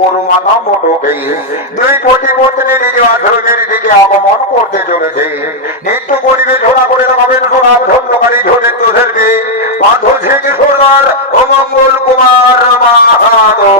গরু মাথা মোটকে দুই প্রতিপত্নী নিজে আশ্রমের দিকে আগমন করতে চলেছে। নিত্য পরিবেশনা করে দেখাবেন সোনার ধন্যকারী ঝোলের দোষেরকে পাথর থেকে সর্দার ও মঙ্গল কুমার মাহাতো।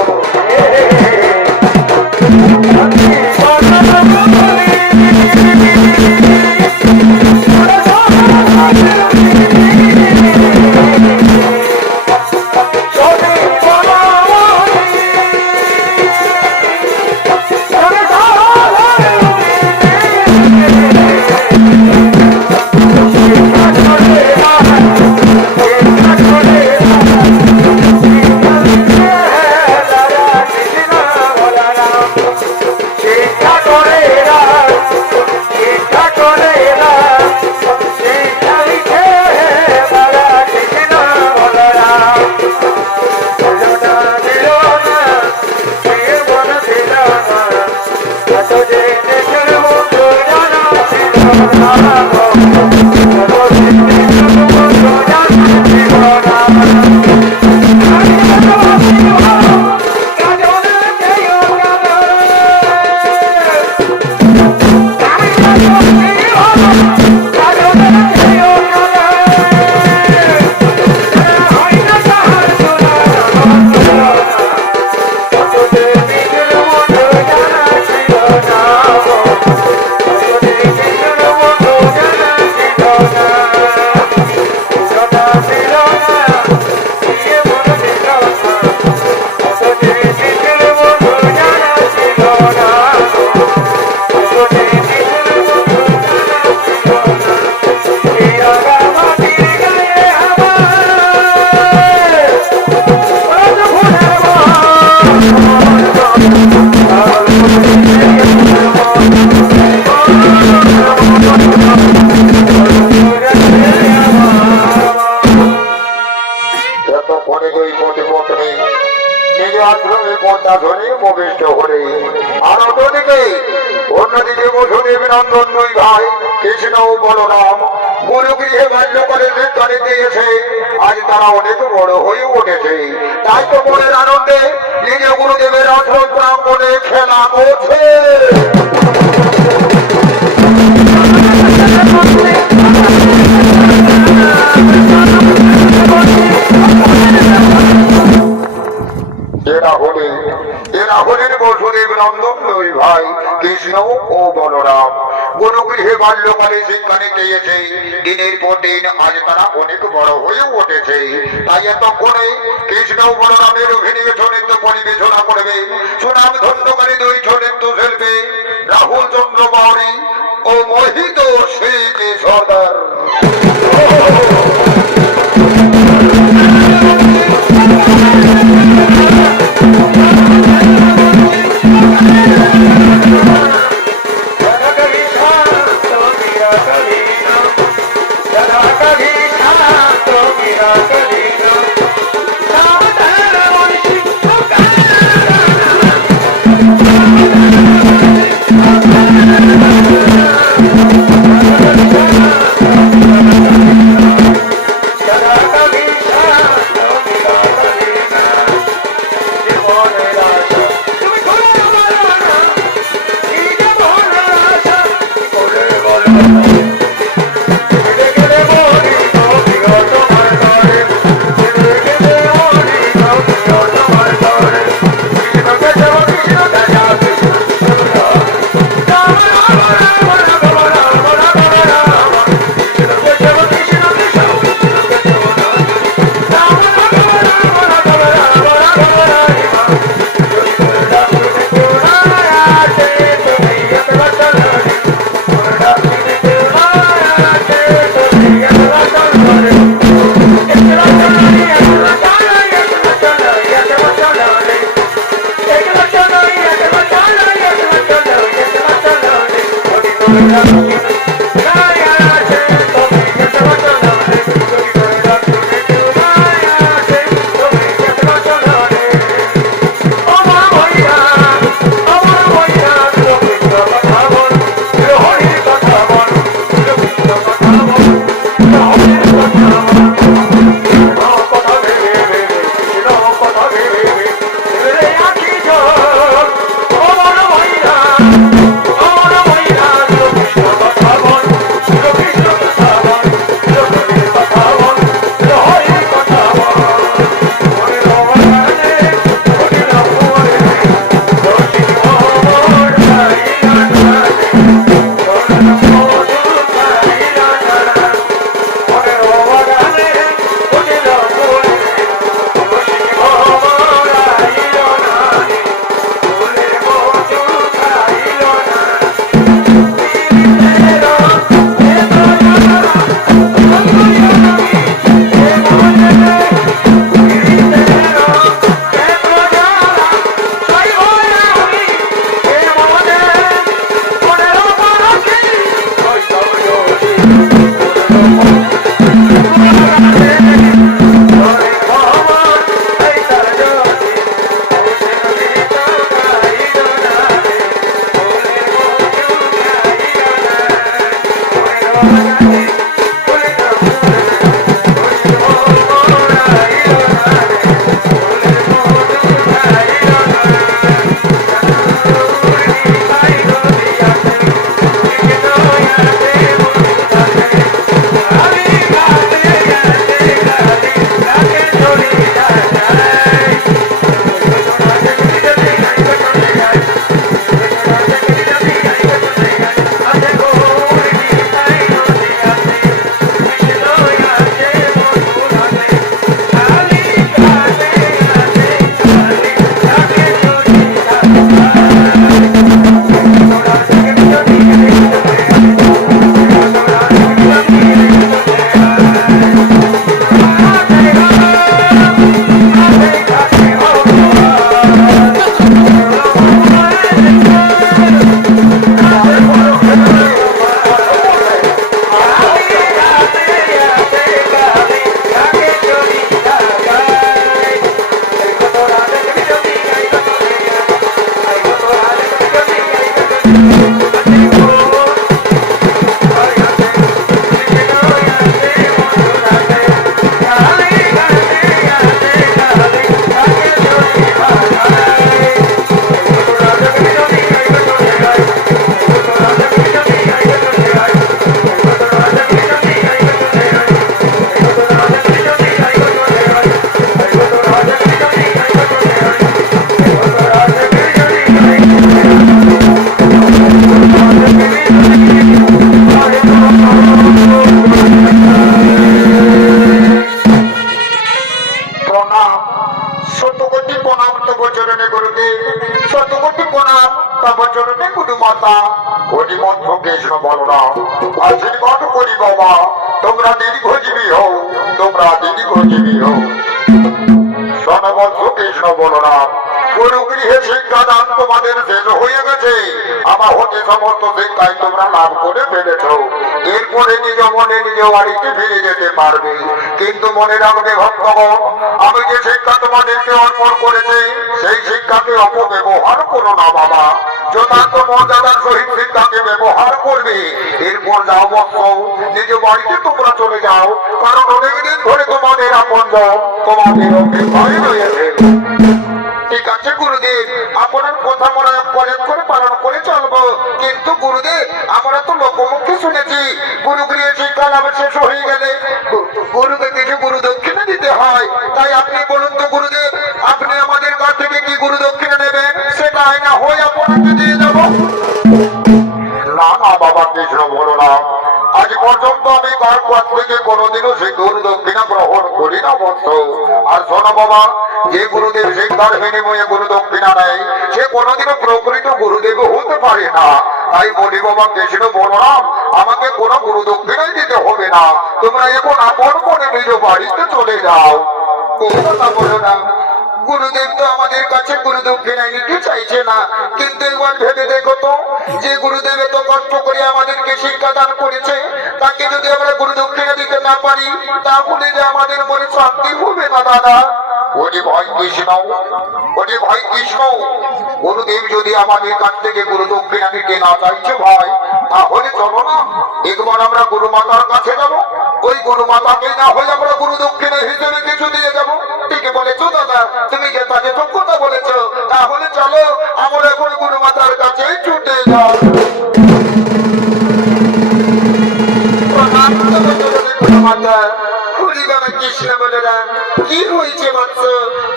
অন্যদিকে বসুদেব নন্দন দুই ভাই কৃষ্ণ ও বলরাম গুরুগৃহে বাল্য করে শিক্ষানি দিয়েছে। আজ তারা অনেক বড় হয়ে উঠেছে, তাই তো মনের আনন্দে নিজে গুরুদেবের আশ্রম প্রাঙ্গণে খেলা করছে। এরা হলেন বসুদেব নন্দন দুই ভাই কৃষ্ণ ও বলরাম। গুরুগৃহে বাল্যকালে শিক্ষা নিতে দিনের পর দিন আজ তারা অনেক বড় হয়ে উঠেছে, তাই এতক্ষণে কৃষ্ণ ও বলরামের অভিনয় নৃত্য পরিবেশনা করবে সুনাম ধন্যকারী দুই নৃত্য শিল্পী রাহুল চন্দ্র বাউরি ও মোহিত সিং সর্দার। আশীর্বাদ করি বাবা, তোমরা দীর্ঘজীবী হও, তোমরা দীর্ঘজীবী হও। সনবদ্ধ কৃষ্ণ বলরাম, গুরুগৃহে শিক্ষাদান তোমাদের শেষ হয়ে গেছে। আমার হতে সমস্ত শিক্ষায় তোমরা লাভ করে ফেলেছ। এরপরে নিজ মনে নিজ বাড়িতে ফিরে যেতে পারবে। কিন্তু মনে রাখবে ভক্তগণ, আমি যে শিক্ষা তোমাদেরকে অর্পণ করেছি সেই শিক্ষাকে অপব্যবহার করো না বাবা। যথার্থ মর্যাদার সহিত শিক্ষাকে ব্যবহার করবে। এরপর যাও বৎস, নিজ বাড়িতে তোমরা চলে যাও, কারণ অনেকদিন ধরে তোমাদের আপনজন তোমাদের অপেক্ষায় রয়েছে। ঠিক আছে গুরুদেব, আপনার কথা মনে করে পালন করে চলবো। কিন্তু গুরুদেব, আমরা তো লোকমুখে শুনেছি গুরুগৃহে শিক্ষা লাভ শেষ হয়ে গেলে গুরুকে কিছু গুরু দক্ষিণা দিতে হয়। তাই আপনি বলুন তো গুরুদেব, আপনি আমাদের কাছ থেকে কি গুরু দক্ষিণা নেবেন? সেটাই না হয় আপনাকে দিয়ে যাবো। না না বাবা কৃষ্ণ বলো না, আজ পর্যন্ত আমি কার কাছ থেকে কোনোদিনও সেই গুরু দক্ষিণা গ্রহণ করি না বৎস। আর শোনো বাবা, যে গুরুদেব শিক্ষার বিনিময়ে গুরু দক্ষিণা নেয় সে কোনোদিনও প্রকৃত গুরুদেব হতে পারে না। তাই বলি বাবা কৃষ্ণ বলরাম, আমাকে কোনো গুরু দক্ষিণাই দিতে হবে না। তোমরা এখন আপন মনে নিজ বাড়িতে চলে যাও। কথা বলো না, গুরুদেব তো আমাদের কাছে গুরু দক্ষিণা নিতে চাইছে না। কিন্তু একবার ভেবে দেখো তো, যে গুরুদেব এত কষ্ট করে আমাদেরকে শিক্ষা দান করেছে, তাকে যদি আমরা গুরু দক্ষিণা দিতে না পারি, তাহলে যে আমাদের মনে শান্তি হবে না দাদা। ওরে ভাই কৃষ্ণ, ওরে ভাই কৃষ্ণ, গুরুদেব যদি আমাদের কাছ থেকে গুরু দক্ষিণা নিতে না চাইছে ভাই, তাহলে চলো না একবার আমরা গুরু মাতার কাছে যাবো। ওই গুরু মাতাকে না হয়ে আমরা গুরু দক্ষিণা হিসেবে কিছু দিয়ে যাবো। ঠিক বলেছো দাদা, তুমি যে তাকে তো কথা বলেছো। তাহলে চলো আমরা এখন গুরু মাতার কাছে ছুটে যাও। কৃষ্ণ বলেরা, কি হয়েছে বৎস?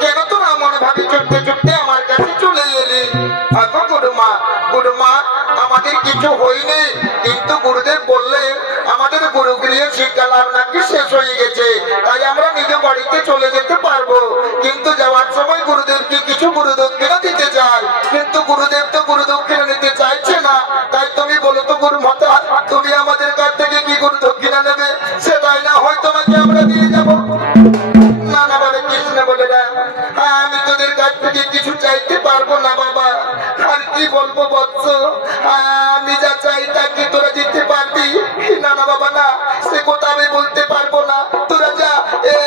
কেন তোরা মনে ভাবি ছুটতে ছুটতে আমার কাছে চলে এলি? আগো গুরুমা, গুরুমা, আমাদের কিছু হয়নি, কিন্তু গুরুদেব বললেন আমাদের গুরুগৃহে শিক্ষা লাভ নাকি শেষ হয়ে গেছে। তাই আমরা নিজ বাড়িতে চলে যেতে পারবো। কিন্তু যাওয়ার সময় গুরুদেবকে কিছু গুরু দক্ষিণা দিতে চাই, কিন্তু গুরুদেব তো গুরু দক্ষিণা নিতে চাইছে না। তাই তুমি বলো তো গুরু মাতা, তুমি আমাদের কাছ থেকে কি গুরু দক্ষিণা নেবে? সেটাই না হয় তোমাকে আমরা দিয়ে যাবো। না না বাবা কৃষ্ণ বলে না, আমি তোদের কাছ থেকে কিছু চাইতে পারবো না বাবা। আর কি বলবো বৎস, আমি যা চাই তা কি তোরা দিতে পারবি? না না বাবা না, সে কথা আমি বলতে পারবো না। তোরা যা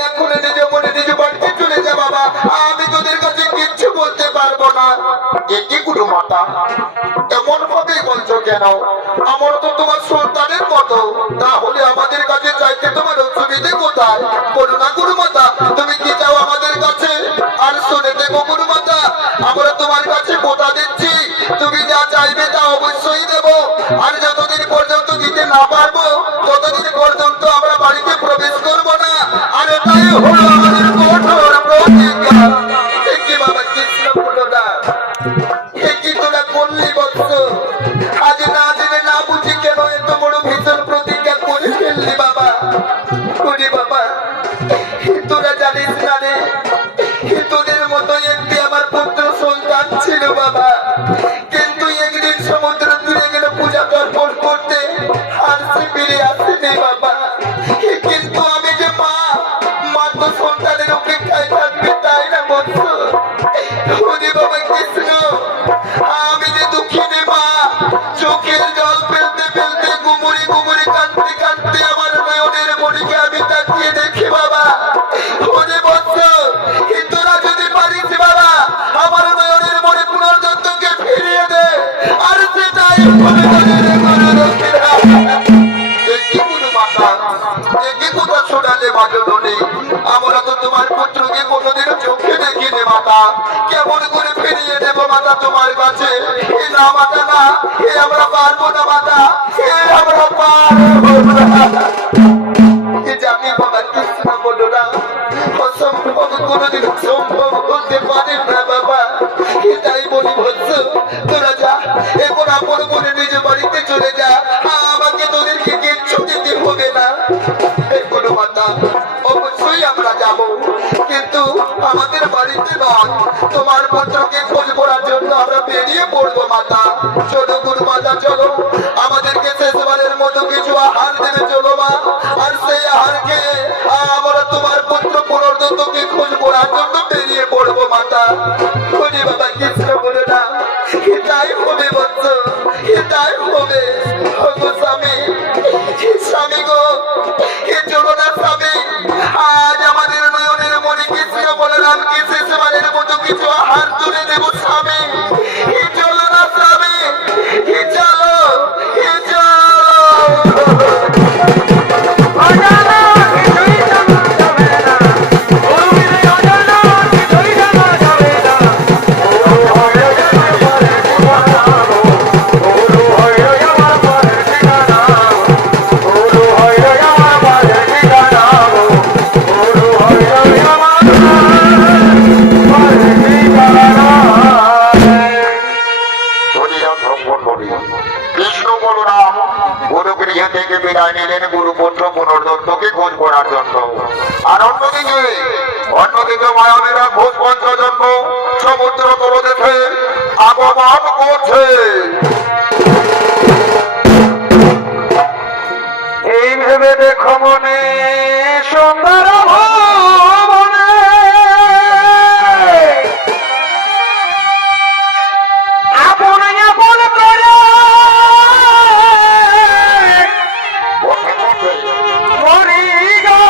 এখন নিজ মনে নিজ বাড়িতে চলে যা বাবা, আমি তোদের কাছে কিচ্ছু বলতে পারবো না। কি গুরু মাতা এমন ভাবে বলছো কেন? আমরা তো তোমার সন্তানের মতো, তাহলে আমাদের কাছে চাইতে তোমার অসুবিধে কোথায়? বলো না গুরু মাতা, তুমি কি চাও আমাদের কাছে? আর শুনে দেখো গুরু মাতা, আমরা তোমার কাছে কথা দিচ্ছি, তুমি যা চাইবে তা অবশ্যই দেব। আর যতদিন পর্যন্ত দিতে না পারবো ততদিন পর্যন্ত আমরা বাড়িতে প্রবেশ করবো না। আর এটাই হলো আমাদের কঠোর প্রতিজ্ঞা। কি বাবা কৃষ্ণ বলো না, কি তোরা করলি বৎস? আজ না জেনে না বুঝি কেন এত বড় ভীষণ প্রতিজ্ঞা করে ফেললি বাবা? করি বাবা, তোরা জানিস না রে, তোদের মতো একটি আমার পুত্র সন্তান ছিল বাবা। কিন্তু একদিন সমুদ্র তীরে গেলে পূজা তর্পণ করতে, আর সে ফিরে আসেনি বাবা। কিন্তু আমি যে মা, মা তো সন্তানের অপেক্ষায় থাকবে তাই না বৎস? বাবা কৃষ্ণ আমরা তো তোমার পুত্রকে কোনোদিন চোখে দেখিনি মাতা, কেমন করে ফিরিয়ে দেবো মাতা তোমার কাছে? না মাতা না, আমরা পারবো না মাতা, আমরা পারবো না। জানি বাবা কৃষ্ণ বলো না, অসম্ভব কোনোদিন সম্ভব হতে পারে না বাবা। তাই বলি বলছ, তোরা যা এখন আপন মনে নিজ বাড়িতে চলে যা, আমাকে তোদেরকে কিচ্ছু দিতে হবে না। কোনো মাতা অবশ্যই আমরা যাব, কিন্তু আমাদের বাড়িতে নয়, তোমার পুত্রকে খোঁজ করার জন্য আমরা বেরিয়ে পড়বো মাতা। চলো গুরু মাতা চলো, আমাদেরকে শেষবারের মতো কিছু আহার দেবে চলো মা, আর সেই আহার খেয়ে আমরা তোমার পুত্র পুনর্দন্তকে খোঁজ করার জন্য বেরিয়ে পড়বো মাতা। খুঁজে বাবা কৃষ্ণ বলে না, তাই হবে বৎস, তাই হবে। স্বামী স্বামী গো, চলো না স্বামী, আজ আমাদের নয়নের মনে কৃষ্ণ বলরাম কি শেষবারের মতো কিছু আহার তুলে দেব স্বামী। চলো না স্বামী, চলো চলো। কৃষ্ণ বলরাম গুরুগৃহ থেকে বিদায় নিলেন গুরুপুত্র পুনর্দত্তকে খোঁজ করার জন্য। আর অন্যদিকে মায়াবীরা খোঁজ পঞ্চজন্ম সমুদ্র তলদেশে আগমন করছে। এই ভেবে দেখো মনে সুন্দর ভবনে আপন আপন করে মরি গো।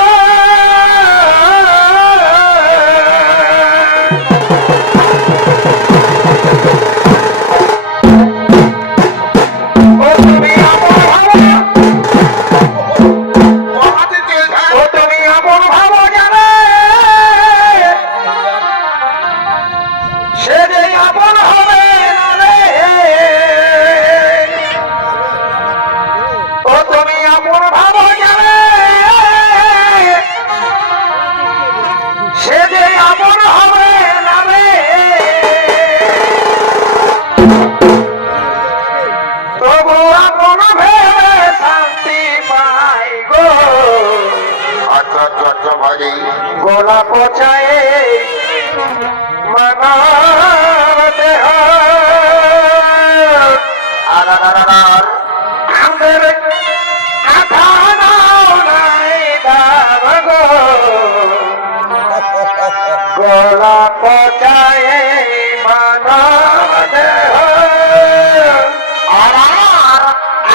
ও তুমি আপন ভাবো, ও তুমি আপন ভাবো জানে, সে যে আপন হবে না রে। ও তুমি আপন ভাবো জানে, সে যে আপন হবে না রে। তবু আপন ভেবে শান্তি পাই গো। আচ্ছা আচ্ছা আচ্ছা ভাই, গোলা পচায় মানাতে আমাদের আধা নাও নাই দাম গো। গোলা পচায় মানাতে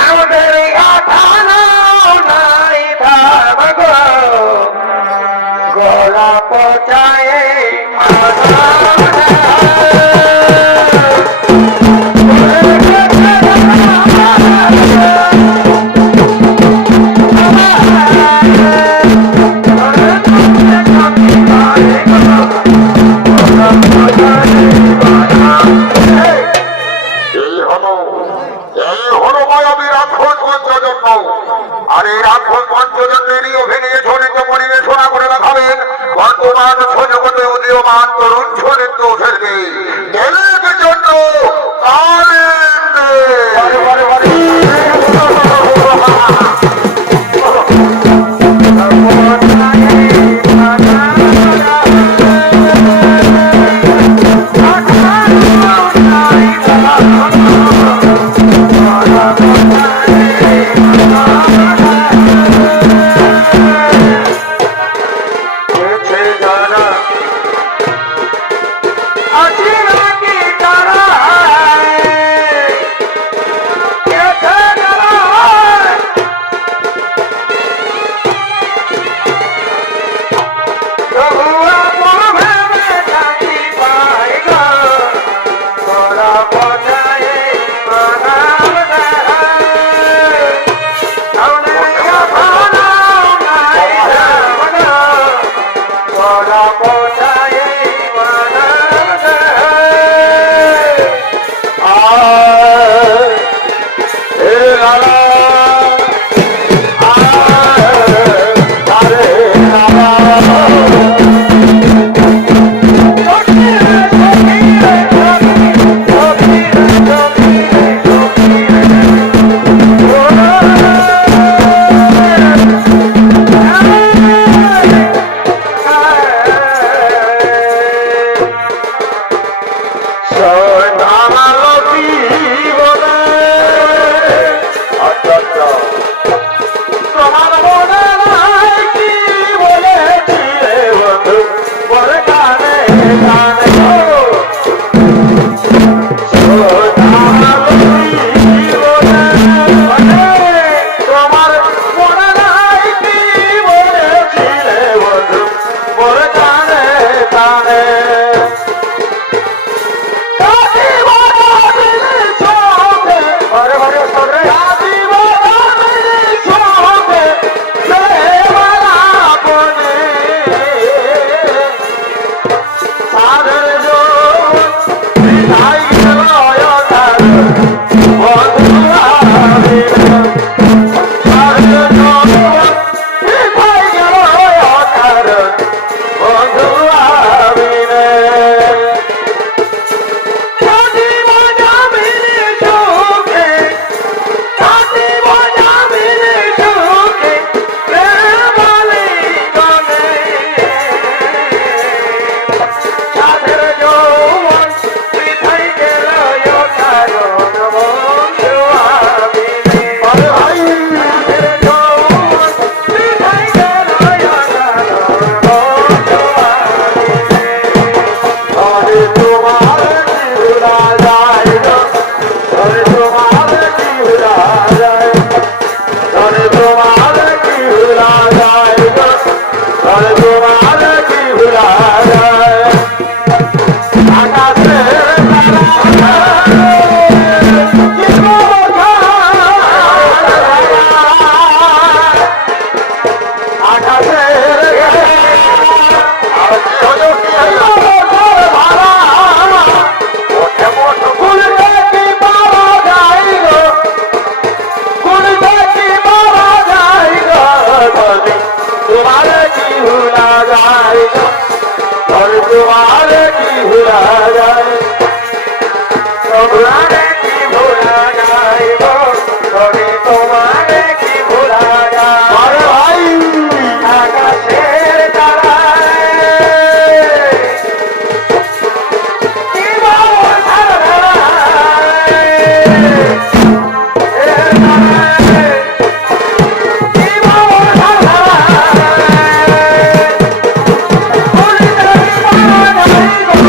আমাদের আধা নাও নাই দাম গো। গোলা পচায় আর এই রাক্ষস পঞ্চজন্মেরই অভিনয়ে ঝনিত পরিবেশনা করে দেখাবেন বর্তমান সজগতে উদীয়মান তরুণ চরিত্র শিল্পী দেবের জন্য তোমারে কি ভোলা যায় গো তবে তোমারে কি ভোলা যায় আরে ভাই আকাশের তারায় কি বাবা ধারায় এর তারায় কি বাবা ধারায় বলিতে কি পারা যায় গো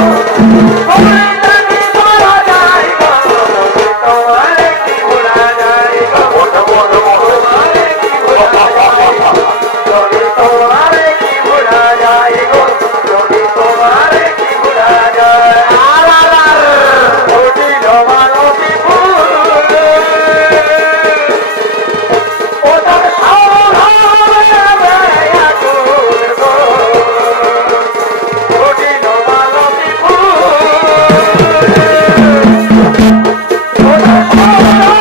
বলিতে কি পারা যায় গো তোমারে কি ভোলা যায় গো তোমারে কি ভোলা যায় গো যদি তোমারে কি ভোলা যায় গো যদি তোমারে কি ভোলা যায় ওটি জমানতি ফুল ও তার সামনে আগুন গো ওটি জমানতি ফুল ও তার সামনে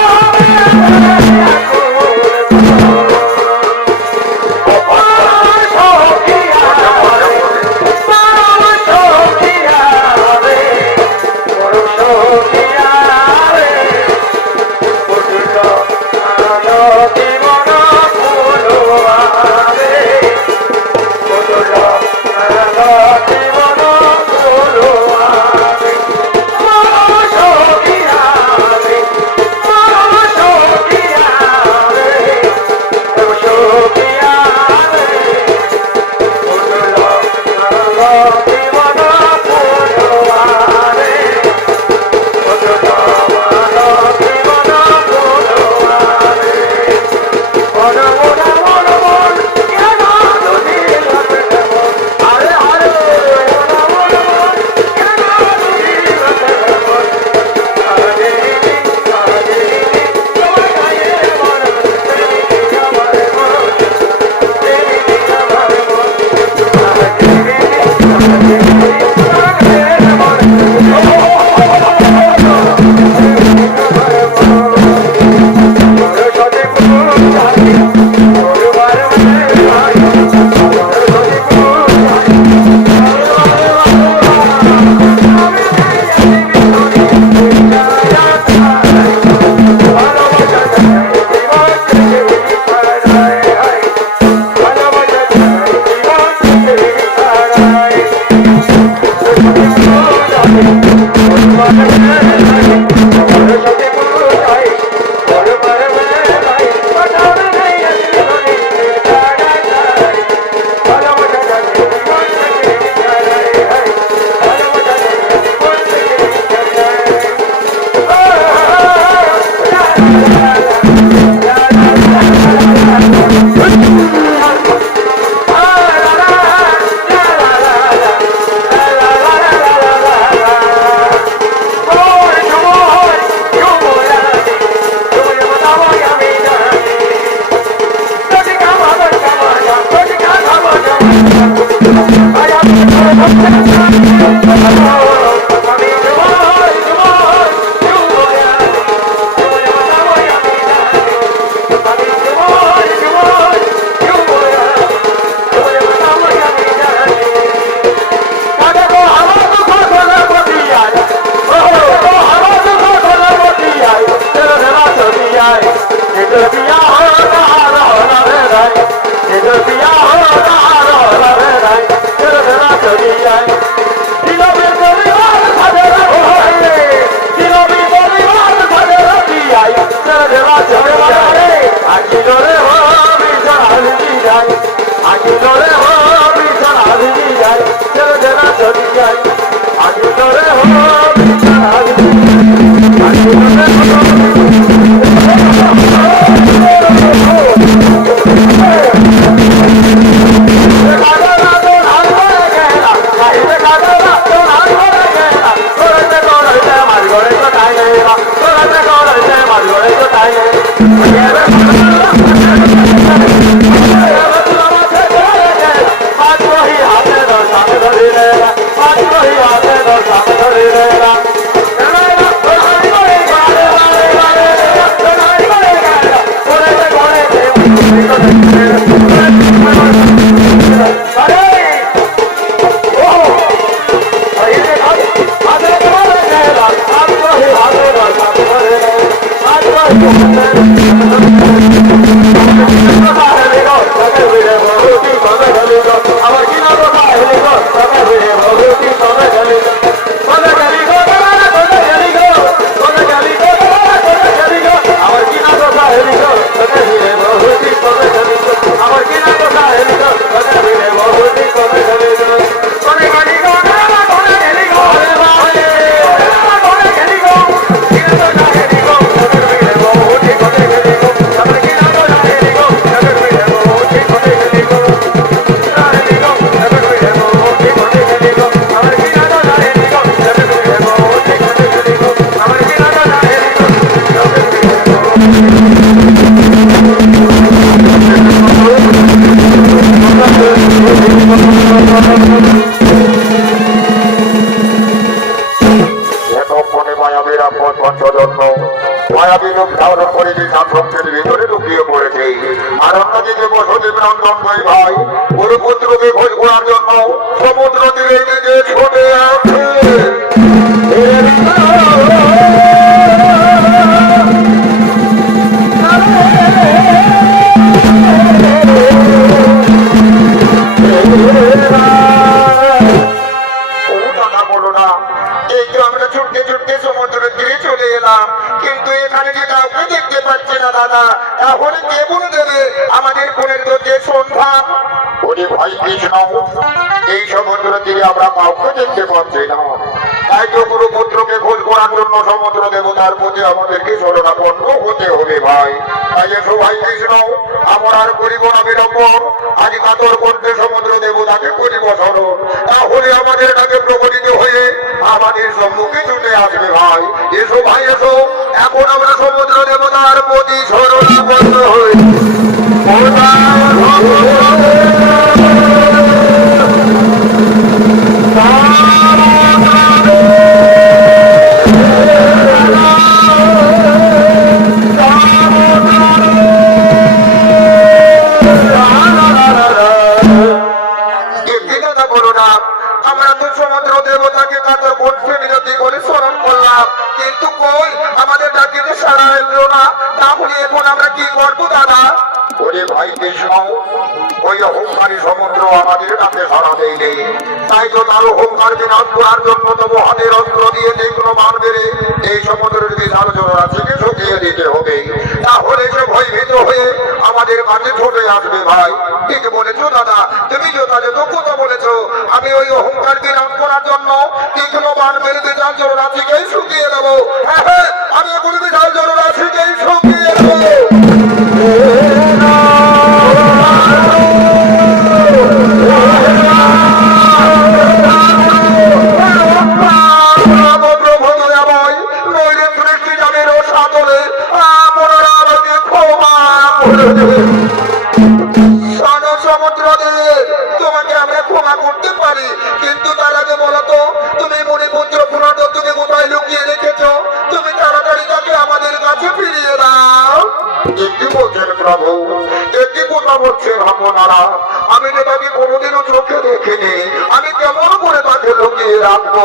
Hare আমার কি না কথা হেলি গো কথা হয়ে ভগবতী কথা গেলি কথা গেলি গো কথা গেলি গো কথা গেলি গো কথা গেলি গো আমার কি না কথা হেলি গো কথা হয়ে ভগবতী কথা গেলি গো আমার কি না কথা হেলি গো কথা হয়ে ভগবতী কথা গেলি গো কথা গেলি গো কথা গেলি গো কথা গেলি গো কি না কথা হেলি গো কথা হয়ে ভগবতী কথা গেলি গো আমার কি না কথা হেলি গো কথা হয়ে ভগবতী কথা গেলি গো এতক্ষণে মায়াবীর আপন পঞ্চজন্ম মায়াবীর রূপ ধারণ করে যে সাধকের ভিতরে লুকিয়ে পড়েছে আর অন্যদিকে বসতি ব্রাহ্মণ দুই ভাই গুরুপুত্রকে খোঁজ করার জন্য সমুদ্র তীরে দিকে ছুটে আছে। আমরা ছুটতে ছুটতে সমুদ্রের তীরে চলে এলাম, কিন্তু এখানে যে কাউকে দেখতে পাচ্ছি না দাদা। তাহলে কে বলে দেবে আমাদের কোলের দোষে সন্ধান? ওরে ভাই কৃষ্ণ, এই সমুদ্র তীরে আমরা কাউকে দেখতে পাচ্ছি না। তাই তো গুরুপুত্রকে খোঁজ করার জন্য সমুদ্র দেবতার প্রতি আমাদেরকে শরণাপন্ন হতে হবে ভাই। তাই এসো ভাই কৃষ্ণ, আমরা আর করিব না বিড়ম্বন। আজ কাতর করতে সমুদ্র দেবতাকে করিব স্মরণ। তাহলে আমাদের ডাকে প্রকটিত হয়ে আমাদের সম্মুখে ছুটে আসবে ভাই। এসো ভাই এসো, এখন আমরা সমুদ্র দেবতার প্রতি শরণাপন্ন হই। আমরা তো সমুদ্র দেবতাকে কাতর করতে বিরতি করে স্মরণ করলাম, কিন্তু কই আমাদের ডাকে তো সাড়া এলো না। তাহলে এখন আমরা কি করবো দাদা? ওরে ভাই কৃষ্ণ, ওই অহংকারী সমুদ্র আমাদের ডাকে সাড়া দেয়নি। তাই তো তার অহংকার বিনাশ করার জন্য তবু হাতের অস্ত্র দিয়ে যে কোনো মান বেড়ে এই সমুদ্রের বিশাল জলরাশিকে শুকিয়ে দিতে হবে। তাহলে সে ভয়ভীত হয়ে আমাদের কাছে ছুটে আসবে ভাই। ঠিক বলেছো দাদা, তুমি যথাযথ কথা বলেছো। আমি ওই অহংকার বিনাশ করার জন্য তীক্ষ্ণ বান মেরে বিশাল জলরাশিকেই শুকিয়ে দেবো। হ্যাঁ হ্যাঁ, আমি এখন বিশাল জলরাশিকেই শুকিয়ে দেবো। তোমাকে আমরা ক্ষমা করতে পারি, কিন্তু তার আগে বলতো তুমি মণিপুত্র পুনর্দত্তকে কোথায় লুকিয়ে রেখেছ? তুমি তাড়াতাড়ি তাকে আমাদের কাছে ফিরিয়ে দাও। একটি বলছেন প্রভু, একটি কথা বলছেন আপনারা। আমি যে তাকে কোনোদিনও চোখে দেখিনি, আমি কেমন করে তাকে লুকিয়ে রাখবো?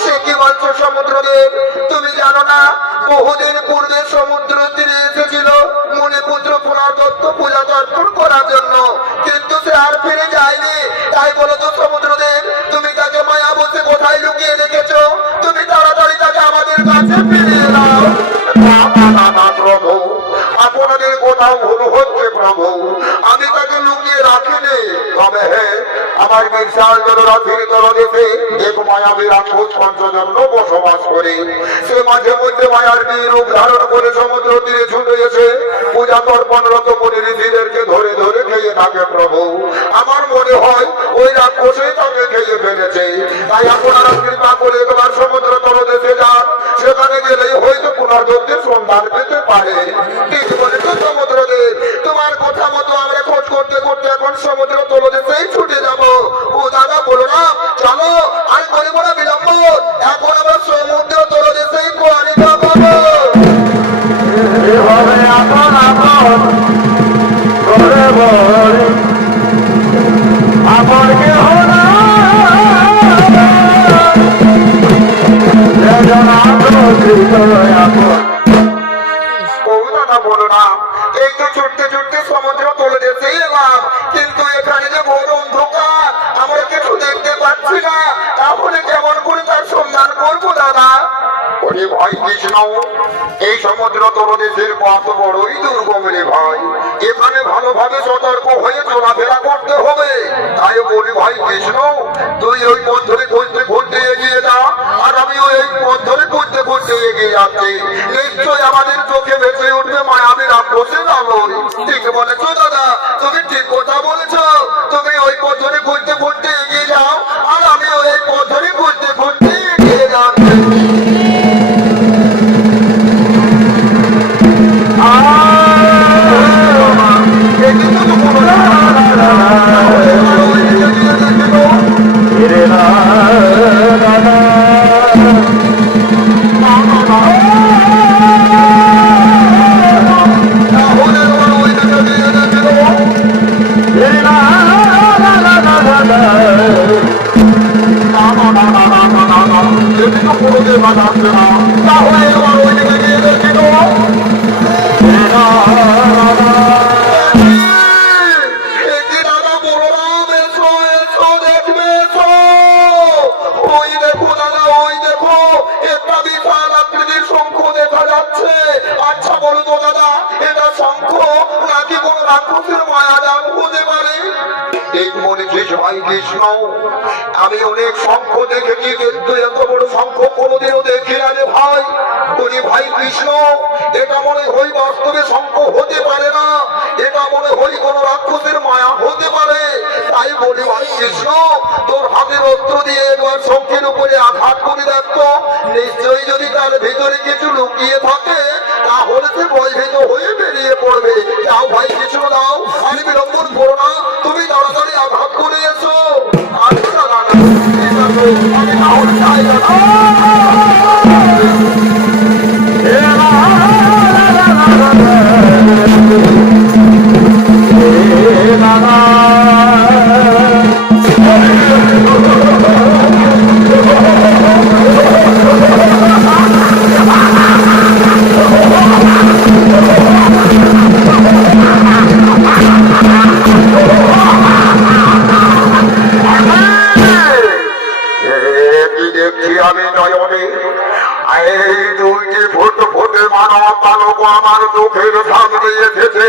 সে কি বলছো সমুদ্রদেব? তুমি জানো না বহুদিন পূর্বে সমুদ্র তীরে এসেছিল মণিপুত্র পুনর্দত্ত পূজা দর্শন করার জন্য, কিন্তু সে আর ফিরে যায়নি। তাই বলো তো সমুদ্রদেব, তুমি তাকে মায়া বসে কোথায় লুকিয়ে রেখেছো? তুমি তাড়াতাড়ি তাকে আমাদের কাছে ফিরিয়ে দাও। প্রভু, আপনাদের কোথাও ভুল হচ্ছে প্রভু। আমি তাকে লুকিয়ে রাখিনি, তবে হ্যাঁ, আমার বিশাল জলরাশির তলদেশে এক মায়াবী রাক্ষস পঞ্চজন্য বসবাস করে। সে মাঝে মধ্যে মায়ার রূপ ধারণ করে সমুদ্র তীরে ছুটে এসে পূজা তর্পণরত মুনি ঋষিদেরকে ধরে ধরে খেয়ে থাকে প্রভু। আমার মনে হয় ওই রাক্ষসই তাকে খেয়ে ফেলেছে। তাই আপনারা কৃপা করে একবার সমুদ্র তলদেশে যান, সেখানে গেলেই হয়তো পুনর্দত্তের সন্ধান পেতে পারে। ঠিক বলেছো সমুদ্রদেব, তোমার কথা মতো আমরা খোঁজ করতে করতে এখন সমুদ্র তলদেশেই ছুটে যাব। ও দাদা বলো না, চলো আর করিব না বিলম্ব, এখন আমরা সমুদ্র তলদেশেই কোয়ারি পাবো। এভাবে আপন আপন করে বলে আপন কেহ না, আপন বলো না, এই তো ছুটতে ছুটতে সমুদ্র তলে দেশে এলাম, কিন্তু এখানে যে বড় অন্ধকার, আমরা কিছু দেখতে পাচ্ছি না, তাহলে কেমন করে তার সন্ধান করবো দাদা? ওরে ভাই কৃষ্ণ, এই সমুদ্র তলদেশের পথ বড়ই দুর্গম রে ভাই, এখানে ভালোভাবে সতর্ক হয়ে চলাফেরা করতে হবে। তাই বলি ভাই কৃষ্ণ, তুই ওই পথ ধরে খুঁজতে খুঁজতে এগিয়ে যা, আর আমিও এই পথ ধরে খুঁজতে খুঁজতে এগিয়ে যাচ্ছি। নিশ্চয় আমাদের চোখে ভেসে উঠবে মায়াবী রাক্ষসের আলো। ঠিক বলেছো দাদা, তুমি ঠিক কথা বলেছো। তুমি ওই পথ ধরে খুঁজতে খুঁজতে এগিয়ে যাও, আর আমিও এই পথ ধরে খুঁজতে খুঁজতে এগিয়ে যাচ্ছি। আচ্ছা বলো তো দাদা, এটা শঙ্খ নাকি কোন রাক্ষসের মায়াজাল হতে পারে? ঠিক বলেছিস ভাই কৃষ্ণ, আমি অনেক শঙ্খ দেখেছি, কিন্তু এত বড় শঙ্খ কোনোদিনও দেখি না রে ভাই। বলি ভাই কৃষ্ণ, এটা মনে হয় বাস্তবে শঙ্খ হতে পারে না, এটা মনে হয় কোন রাক্ষসের মায়া হতে পারে। তাই বলি ভাই কৃষ্ণ, তোর হাতের অস্ত্র দিয়ে একবার শঙ্খের উপরে আঘাত করে দেখতো, নিশ্চয়ই যদি তার ভিতরে কিছু লুকিয়ে থাকে, তাহলে সে ভয়ভীত হয়ে বেরিয়ে পড়বে। যাও ভাই কৃষ্ণ দাও, আমি বিলম্বন করো না, তুমি তাড়াতাড়ি আঘাত করে এসো। আচ্ছা দাদা, ঠিক আছে, আমি তাহলে যাই দাদা। আমি নয়নে এই দুইটি ফুট ফুটে মানব বালক আমার চোখের সামনে এসেছে,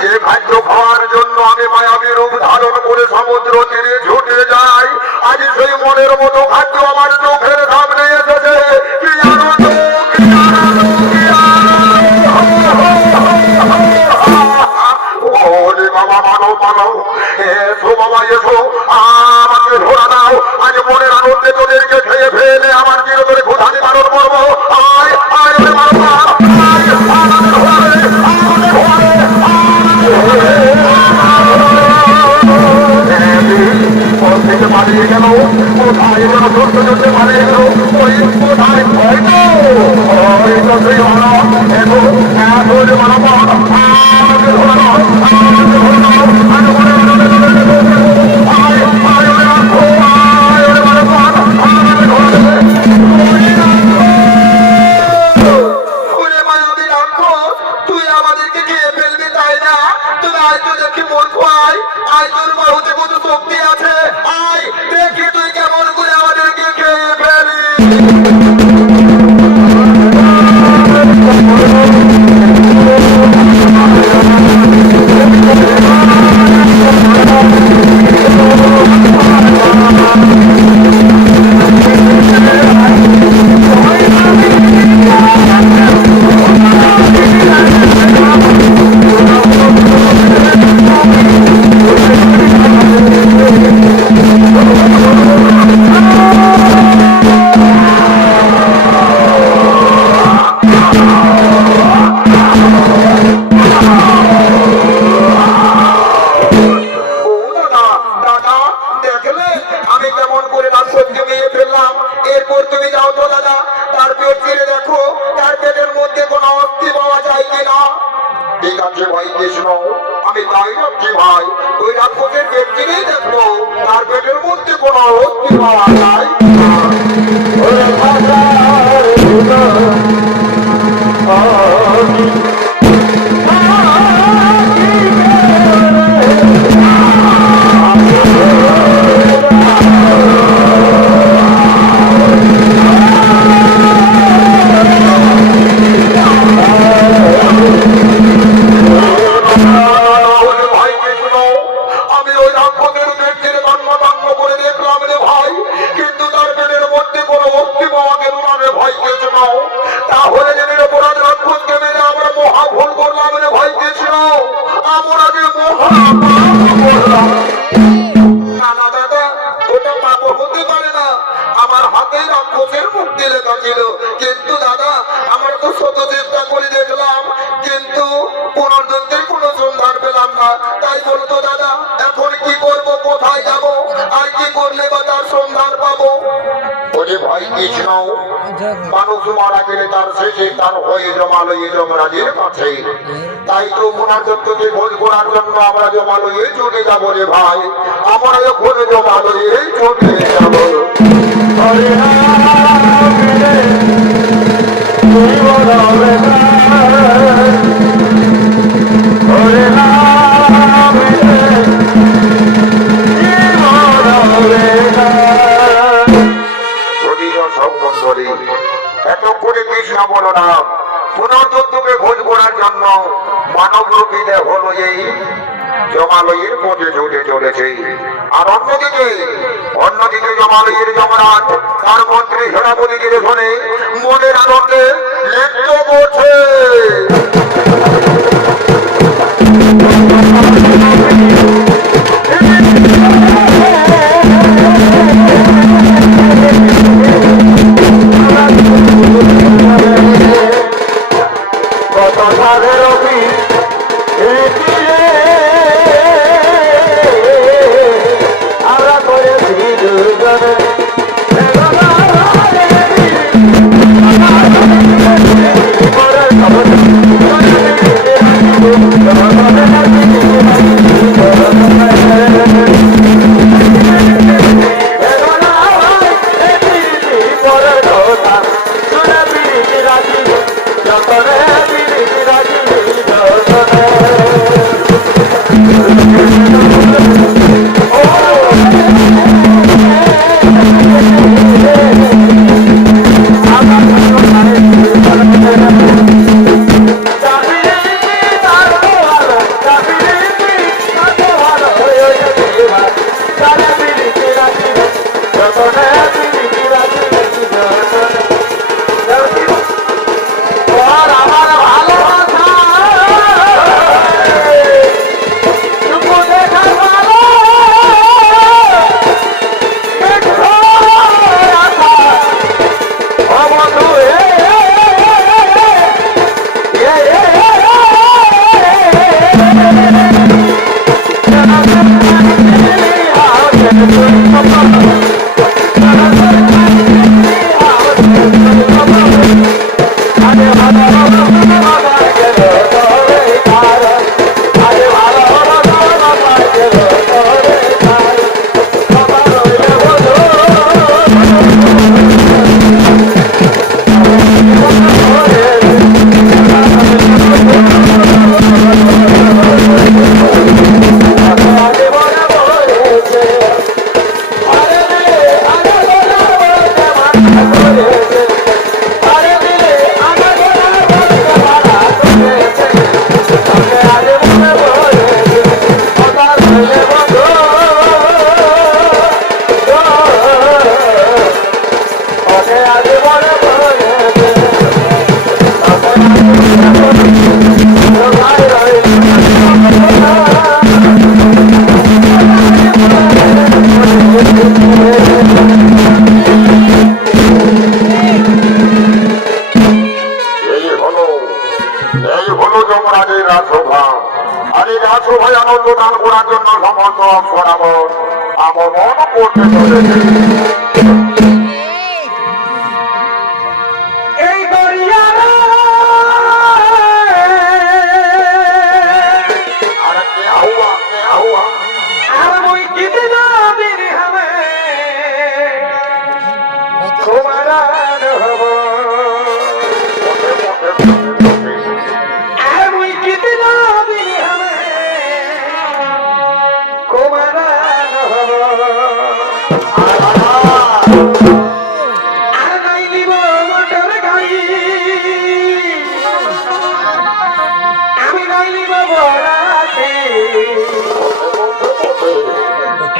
যে খাদ্য খাওয়ার জন্য আমি মায়াবী রূপ ধারণ করে সমুদ্র তীরে ছুটে যাই, আজ সেই মনের মতো খাদ্য আমার চোখের সামনে এসেছে। কি আনন্দ, কি আনন্দ, কি আনন্দ! ওরে বাবা মানব মানব, এসো বাবা এসো, আমাকে ধরা দাও, আজ মনের আনন্দে তোদেরকে খেয়ে ফেলে আমার চিরতরে ক্ষুধা নিবারণ করবো। আয় আয় ওরে মানব, আয় আমাদের ঘরে, আমাদের ঘরে, থেকে পালিয়ে গেল, কোথায় যেন চলতে চলতে পালিয়ে গেল, ওই কোথায় হয়তো হয়তো সেই মানব এসো, এসো রে মানব, আমাকে ধরা দাও, আমাকে ধরা দাও, আজ মনের আনন্দে তোদেরকে আয় আয় ওরে রাখো, আয় ওরে মানব, আমাকে ধরা দেবে। ওরে মায়াবী রাক্ষস, তুই আমাদেরকে খেয়ে ফেলবি তাই না? তুমি আয় তো দেখি মূর্খ, আয় আয়, তোর বাহুতে কত শক্তি আছে, আয় দেখি তুই কেমন করে আমাদেরকে খেয়ে ফেলি। ঠিক আছে ভাই কৃষ্ণ, আমি তাই ভাবছি ভাই, ওই রাক্ষসের ব্যক্তিকেই দেখবো, তার পেটের মধ্যে কোনো অস্থি পাওয়া যায়। না না দাদা, ওটা পাপ হতে পারে না। আমার হাতে রাক্ষসের মুক্তি লেখা ছিল, কিন্তু দাদা আমরা তো শত চেষ্টা করে দেখলাম, কিন্তু পুনর্জন্মের কোনো সন্ধান পেলাম না। তাই বলতো দাদা, এখন কি করব, কোথায় যাব, আর কি করলে বা তার সন্ধান পাবো? ওরে ভাই কৃষ্ণ, মানুষ মারা গেলে তার শেষে তার হয়ে জমালয়ে যমরাজের কাছে। তাই তো পুনর্জন্মকে ভোজ করার জন্য আমরা জমালয়ে ছুটে যাবো রে ভাই, আমরা এখন জমালয়ে ছুটে যাবো। হরে রাম রে জীবন রে হরে রাম রে জীবন রে সম্বন্ধে এত করে কৃষ্ণ বলরাম পুনর্জন্মকে ভোজ করার জন্য মানব রূপীতে হলো এই জমালয়ের পথে ছুটে চলেছে। আর অন্যদিকে জমালয়ের যমরাজ তার মন্ত্রী সেনাপতিদের শুনে মনের আনন্দে নৃত্য করছে। কত সাধের আমরা করেছি দুজনে রাজসভায় আনন্দ দান করার জন্য সমস্ত অপরাবর আগমন করতে চলেছে। এই দরিয়ার আর কে আহুয়া আর মুই কিতে যাবি হামে তোমার হব আর মুই কিতে যাবি হামে তোমার হব আর নাই নিব মোটর গাড়ি আমি নাই নিব বড়াতে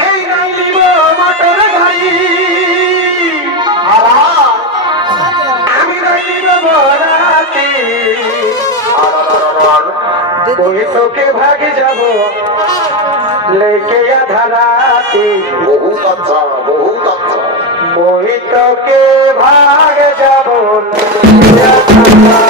এই নাই নিব মোটর গাড়ি আমি নাই নিব বড়াতে कोई तो के भाग जाबो लेके आधा राती बहुत अच्छा बहुत अच्छा कोई तो के भाग जाबो लेके आधा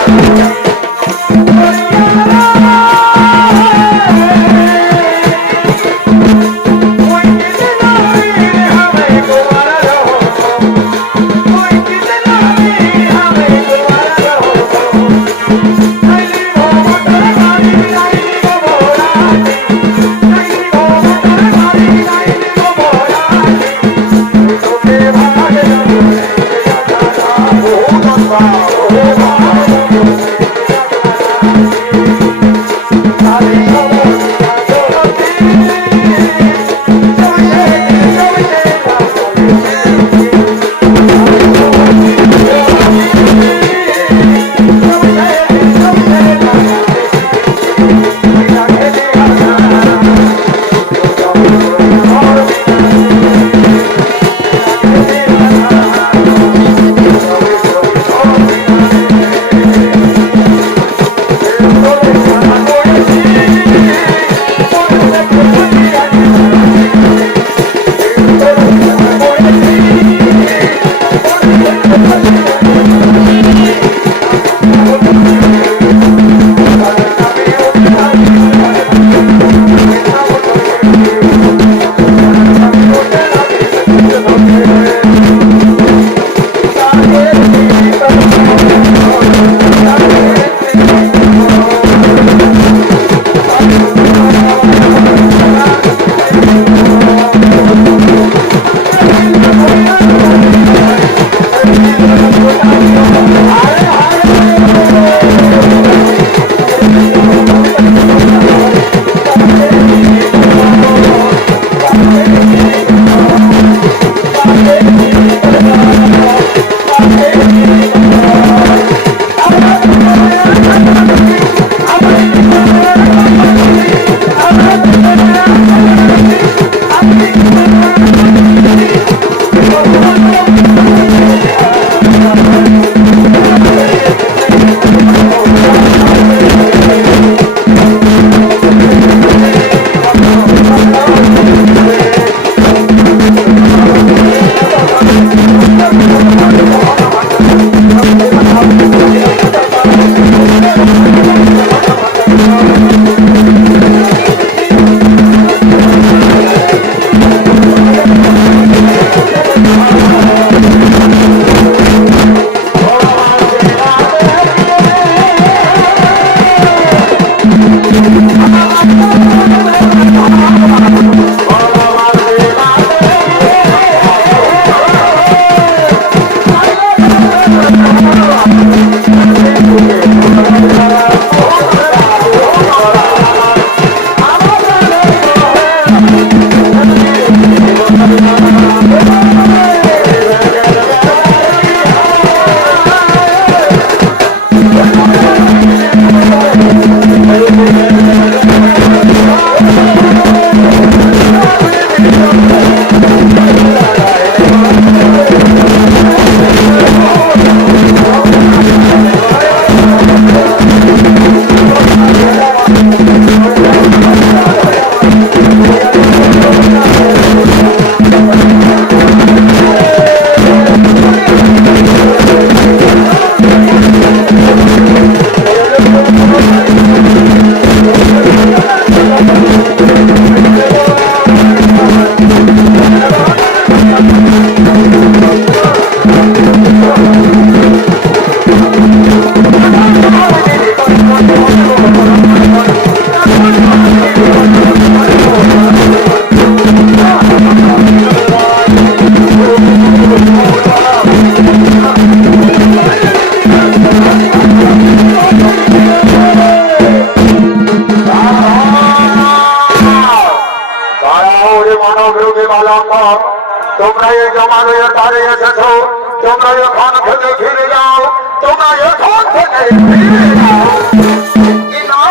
তোমরা এই জমালয়ের দ্বারে এসেছো, তোমরা এখন থেকে ফিরে যাও, তোমরা এখন থেকে ফিরে যাও। কি না,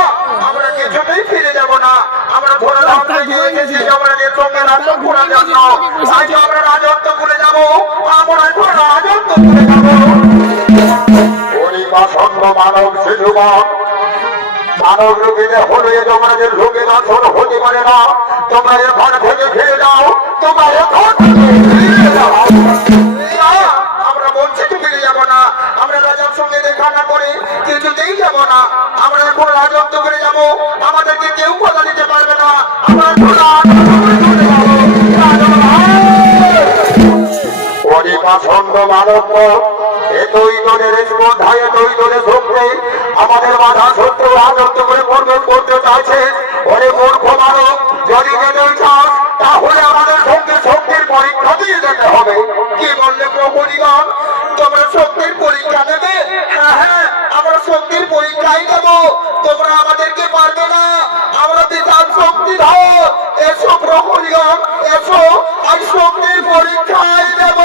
আমরা কিছুতেই ফিরে যাব না। আমরা ধরে রাখতে গিয়ে এসেছি জমালের সঙ্গে রাজ্য ঘোরার জন্য। আজ আমরা রাজত্ব করে যাব, আমরা এখন রাজত্ব করে যাব। হরিপা সঙ্গ মানব শিশুগণ, মানব রূপে হলে তোমাদের রূপে দর্শন হতে পারে না। তোমরা এখান থেকে ফিরে যাও, তোমরা এখান থেকে ফিরে যাও। না, আমরা বলছি তো ফিরে যাবো না। আমরা রাজার সঙ্গে দেখা না করে কিছুতেই যাবো না। আমরা এখন রাজত্ব করে যাবো, আমাদেরকে কেউ কথা দিতে পারবে না। আমরা এখন রাজত্ব করে চলে যাবো। পরিপাষণ্ড মানব এতই তোদের স্পর্ধা, এতই তোদের শক্তি, আমাদের বাধা সত্য রাজত্ব করে করতে চাইছে। ওরে মূর্খ মানব, যদি যেতে চাস তাহলে আমাদের সঙ্গে শক্তির পরীক্ষা দিয়ে যেতে হবে। কি বললে প্রহরীগণ? তোমরা শক্তির পরীক্ষা দেবে? হ্যাঁ হ্যাঁ, আমরা শক্তির পরীক্ষাই দেব। তোমরা আমাদেরকে পারবে না, আমরা বিশাল শক্তিধর। এসো প্রহরীগণ, এসো, আজ শক্তির পরীক্ষাই দেব।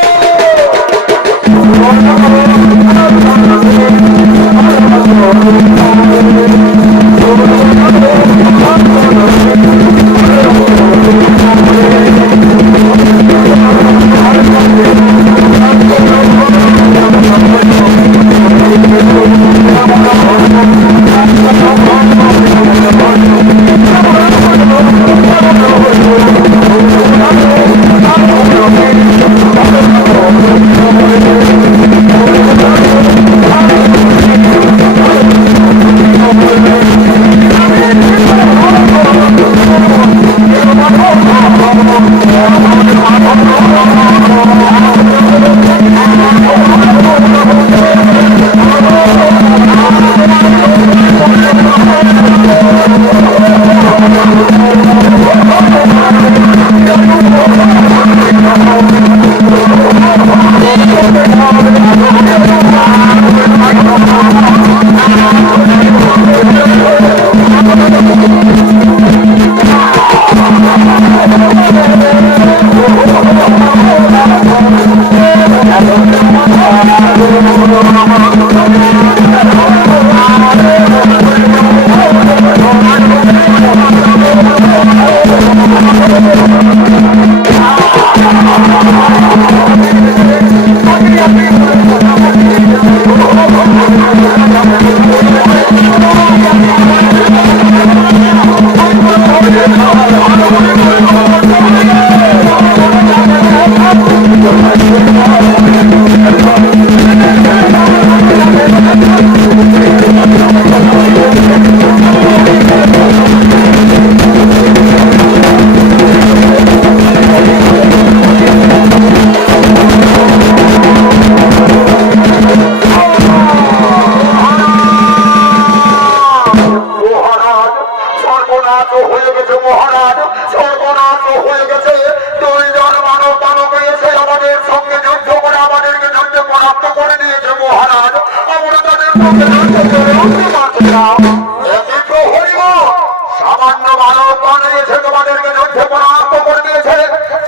সামান্য মানব বানিয়েছে, তোমাদেরকে যুদ্ধে পরাস্ত করে দিয়েছে।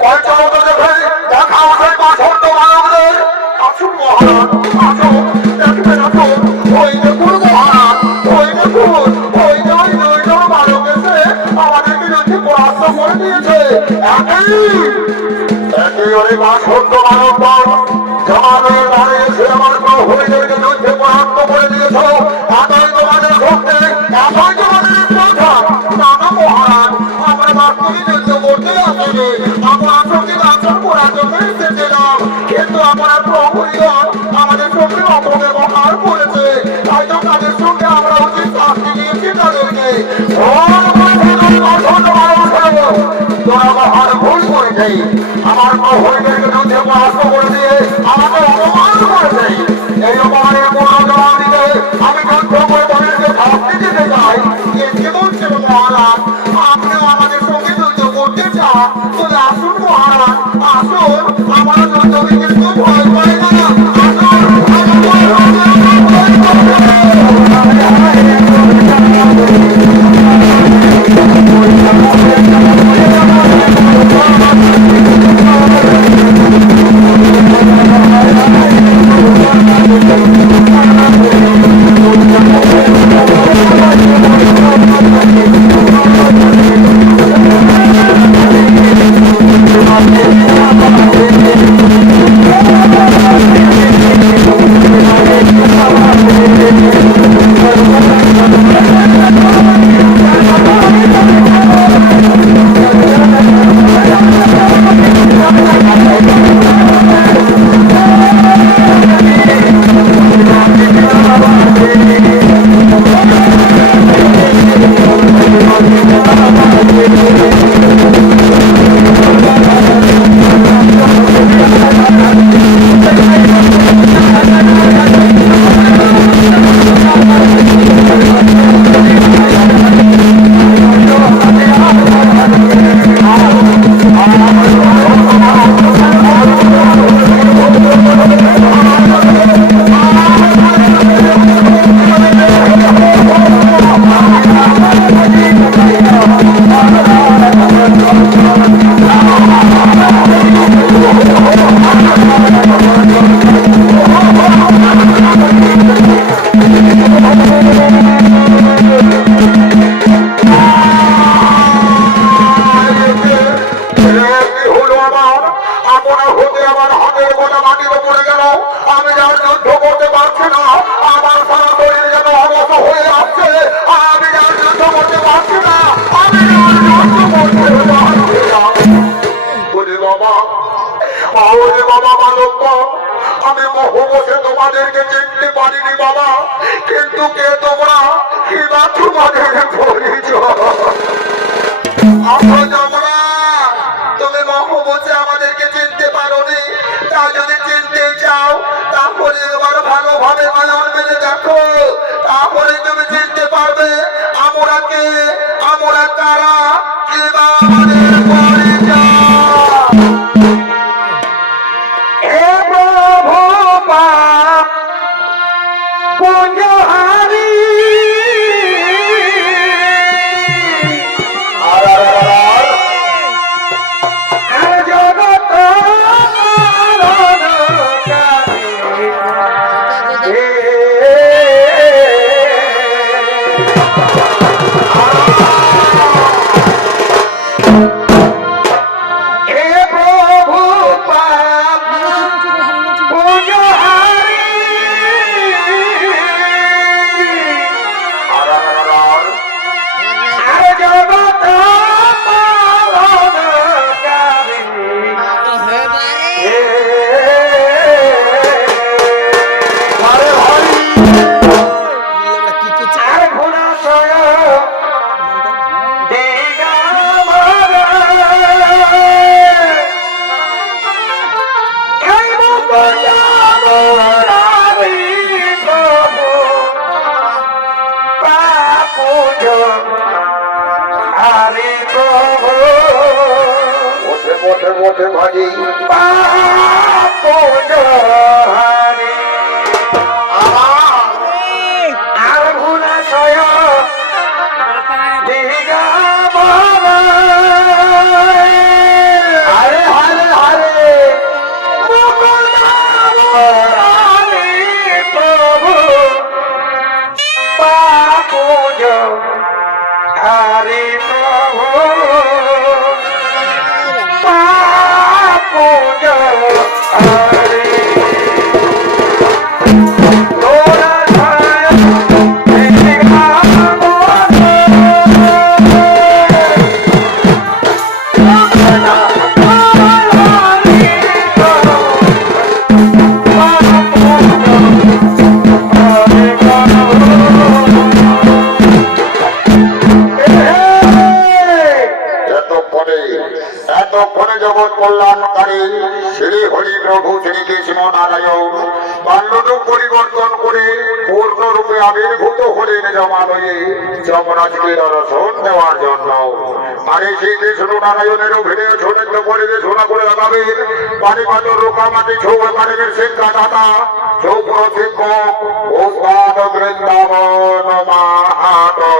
কয় চলো তো দেখে দেখা সেই পাষণ্ড মানবদের। আসুন মহারাজ, আসুন, দেখবেন আসুন। ওই দেখুন মহারাজ, ওই দেখুন, ওই যে ওই দুইজন মানব এসে আমাদেরকে যুদ্ধে পরাস্ত করে দিয়েছে। একই ওই পাষণ্ড মানব জমাদের দাঁড়িয়েছে আমার প্রহরীদেরকে যুদ্ধে পরাস্ত করে দিয়েছ। এতই তোমাদের শক্তি, এতই তোমাদের স্পর্ধা। না না মহারাজ, আমরা বাস্তবে যুদ্ধ করতে আসিনি। আমরা সঙ্গে আচরণ করার জন্য এসেছিলাম, কিন্তু আমরা প্রহরীগণ আমাদের সঙ্গে অপব্যবহার করেছে। হয়তো তাদের সঙ্গে আমরা উচিত শাস্তি দিয়েছি তাদেরকে। তোরা ভুল করেছে, আমার প্রহরীদেরকে যুদ্ধে পরাস্ত করে দিয়ে আমাকে অপমান করেছে। এই অপমানের পূর্ণ জবাব দিতে আমি যুদ্ধ করে তাদেরকে শাস্তি দিতে চাই। এসে বলছিল মহারাজ, আপনিও আমাদের সঙ্গে যুদ্ধ করতে চান? তবে আসুন মহারাজ, আসুন, আমরা যুদ্ধকে কিন্তু ভয় পাই না। আসুন তোমাদেরকে চিনতে পারিনি বাবা, কিন্তু কে তোমরা, কি বা তোমাদের পরিচয়? তুমি মহবুজে আমাদেরকে চিনতে পারোনি, তা যদি চিনতে চাও তাহলে এবার ভালোভাবে নয়ন মেলে দেখো, তাহলে তুমি চিনতে পারবে আমরা কে, আমরা কারা, কি বা আমাদের পরিচয়। হে প্রভু পাপ পুঞ্জহারি আর জগত হে প্রভু পাপ পুঞ্জহারি আর জগত আর ঘোড়াশয় দিগম্বর এই মুকুট মুরারি প্রভু পাপুজ হরি প্রভু ওঠে ওঠে ওঠে ভাজি পাপুজ হরি আর ঘোড়াশয় দিগম্বর হরে হরে হরে মুকুট মুরারি প্রভু পাপুজ হরি প্রভু পাপুজ হরি তোরা ছায়া এতক্ষণে জগৎ কল্যাণকারী শ্রী হরি প্রভু শ্রী কৃষ্ণ নারায়ণ বাল্যরূপ পরিবর্তন করে পূর্ণরূপে আবির্ভূত হলেন জমালয়ে যমরাজকে দর্শন দেওয়ার জন্য। আরে শ্রী কৃষ্ণ নারায়ণের অভিনয় শোনেন তো পরিবেশনা করে লাগাবেন পারিপাত রোকামাটি ছৌকারের শিক্ষা দাতা চৌপুর শিক্ষক ওস্তাদ বৃন্দাবন মাহাতো।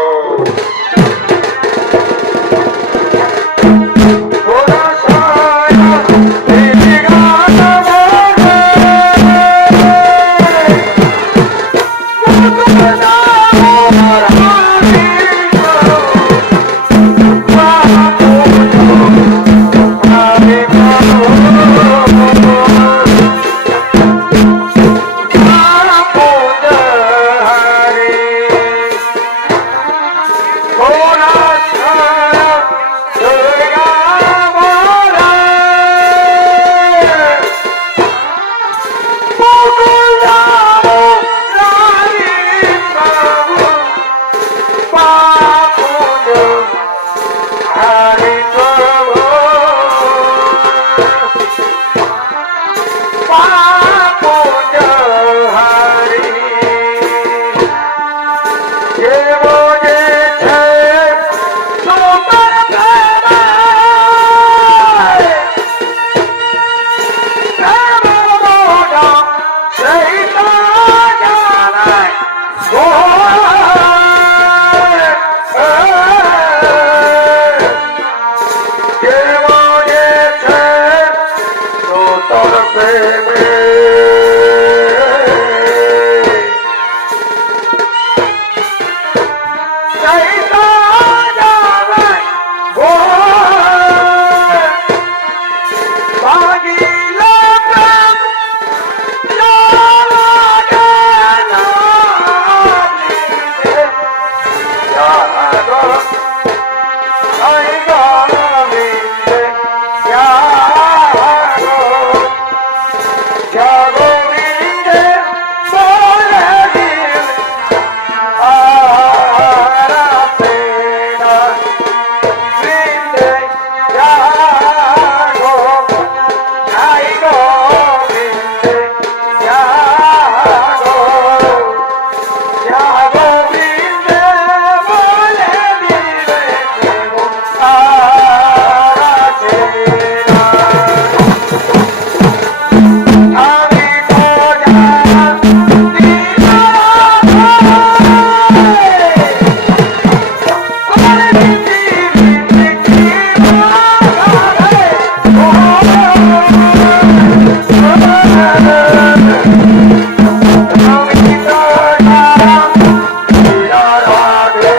রাধে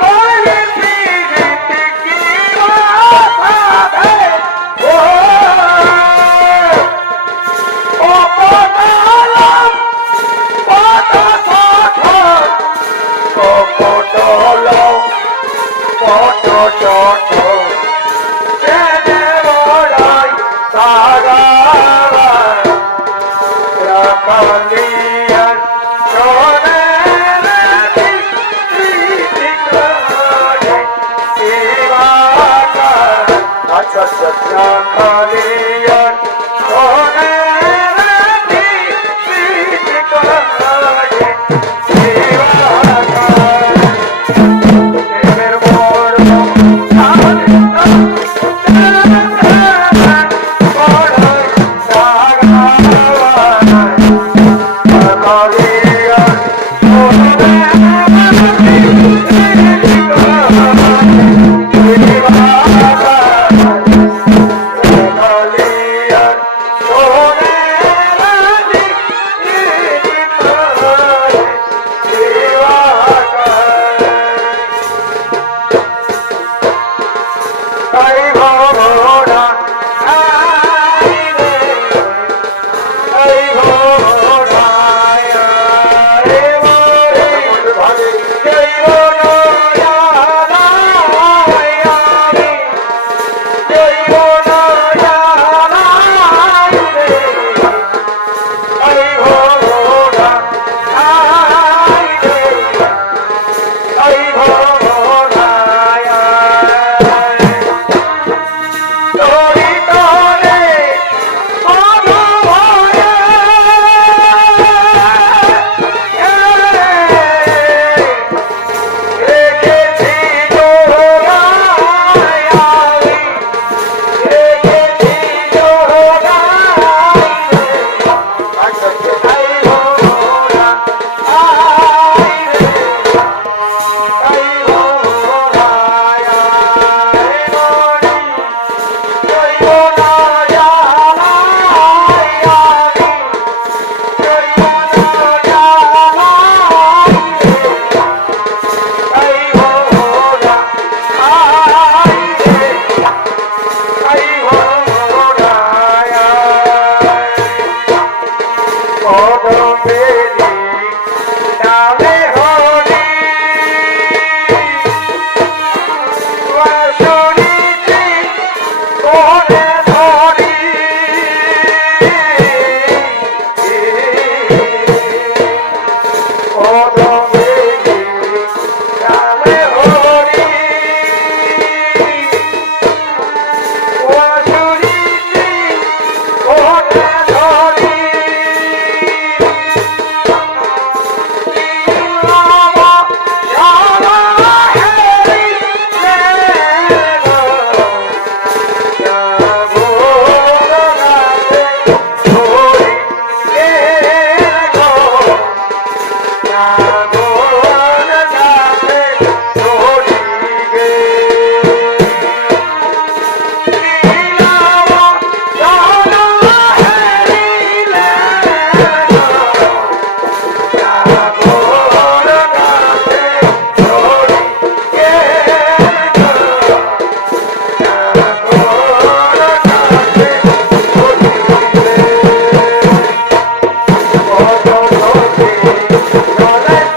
বলি প্রীতি কি রাধে ও ও পটলম পট পট ও পটলম পট চট Rakalian, Chonelati, Sritikane, Sivaka, Rakalian, Chonelati, Sritikane, Sivaka, Evermore, Bye.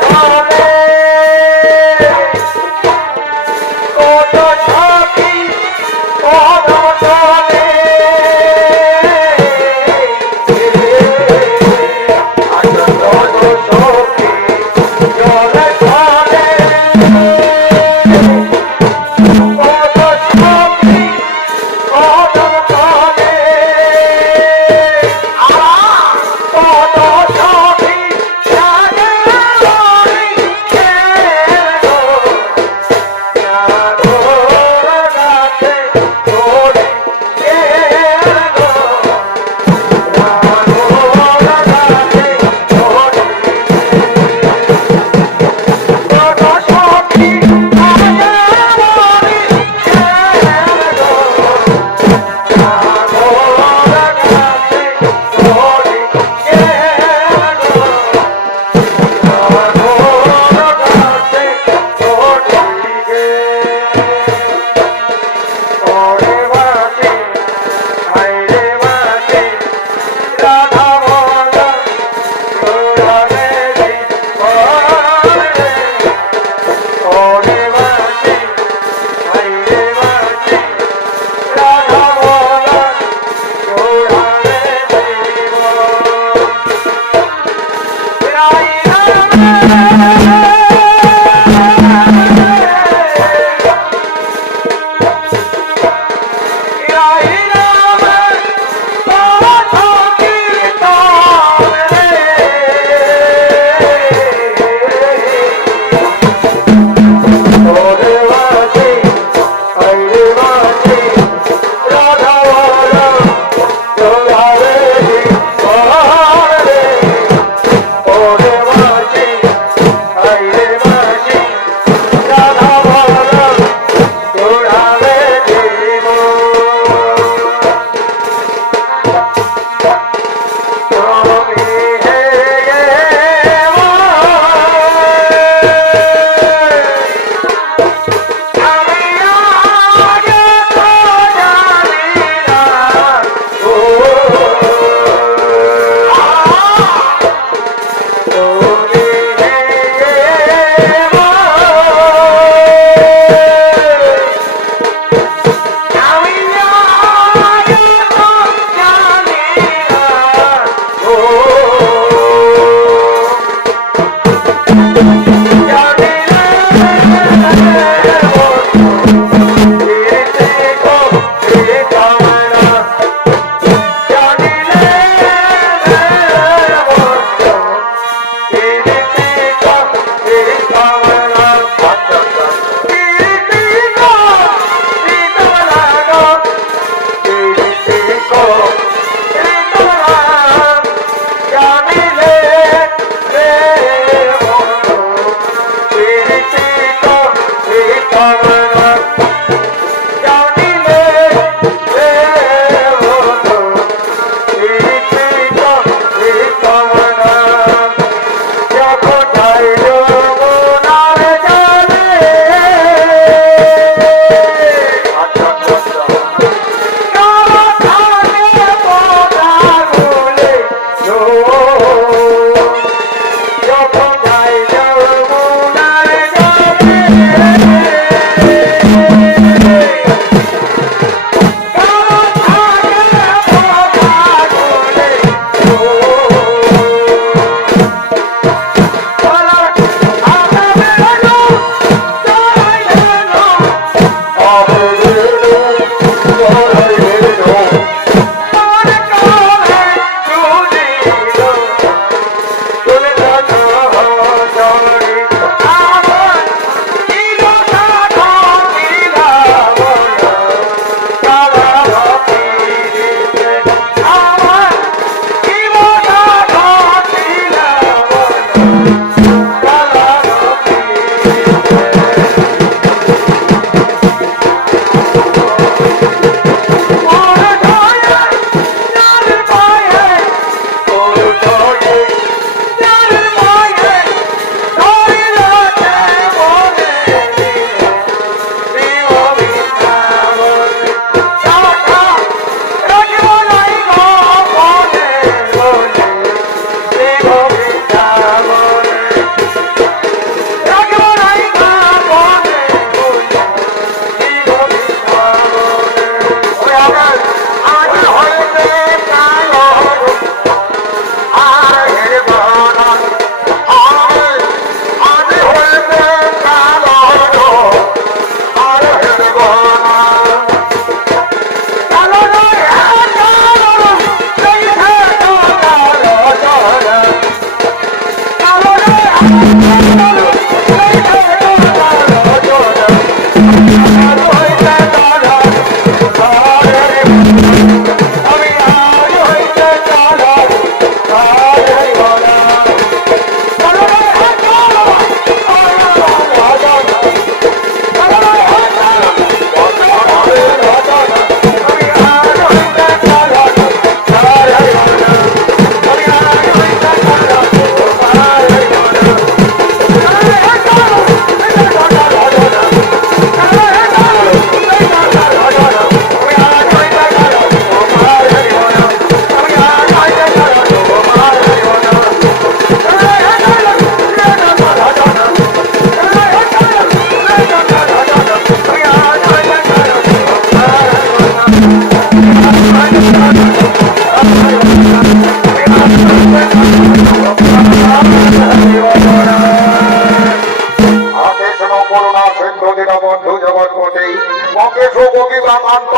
এসো গোপীবা কান্ত